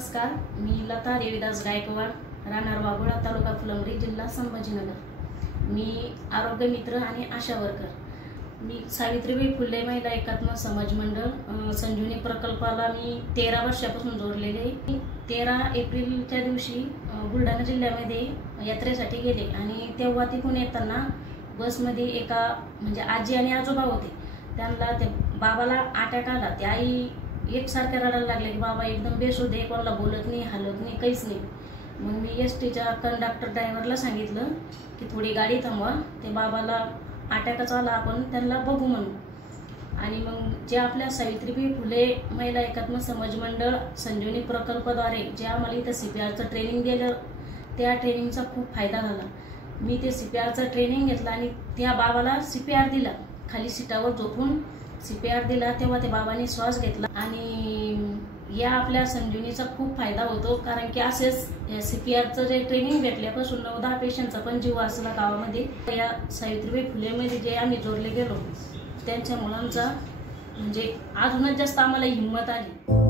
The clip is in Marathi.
नमस्कार, मी लता देवीदास गायकवाड, राहणार वाघोळा, तालुका फुलंब्री, जिल्हा संभाजीनगर। मी आरोग्य मित्र आणि आशा वर्कर। मी सावित्रीबाई फुले महिला एकात्म समाज मंडळ संजीवनी प्रकल्पाला मी 13 वर्षापासून जोडलेले आहे। 13 एप्रिलच्या दिवशी बुलढाणा जिल्ह्यामध्ये यात्रेसाठी गेले आणि तेव्हा तिथून येताना बसमध्ये एका म्हणजे आजी आणि आजोबा होते। त्यांना ते बाबाला अटॅक आला। ते आई एकसारखे रडायला लागले की बाबा एकदम बेशुद्ध आहे, कोणाला बोलत नाही, हलत नाही, काहीच नाही। मग मी एसटीच्या कंडक्टर ड्रायव्हरला सांगितलं की थोडी गाडी थांबवा, ते बाबाला अटॅकच आला, आपण त्यांना बघू म्हणून। आणि मग जे आपल्या सावित्रीबाई फुले महिला एकात्म समाज मंडळ संजीवनी प्रकल्पाद्वारे जे आम्हाला इथं CPRचं ट्रेनिंग दिलं, त्या ट्रेनिंगचा खूप फायदा झाला। मी ते CPRचं ट्रेनिंग घेतलं आणि त्या बाबाला CPR दिला, खाली सीटावर झोपून CPR दिला। तेव्हा त्या बाबांनी श्वास घेतला आणि या आपल्या संजीवनीचा खूप फायदा होतो, कारण की असेच CPRचं जे ट्रेनिंग भेटल्यापासून 9-10 पेशंटचा पण जीव वाचला गावामध्ये। या सावित्रीबाई फुलेमध्ये जे आम्ही जोडले गेलो, त्यांच्या मुलांचा म्हणजे अजूनच जास्त आम्हाला हिंमत आली।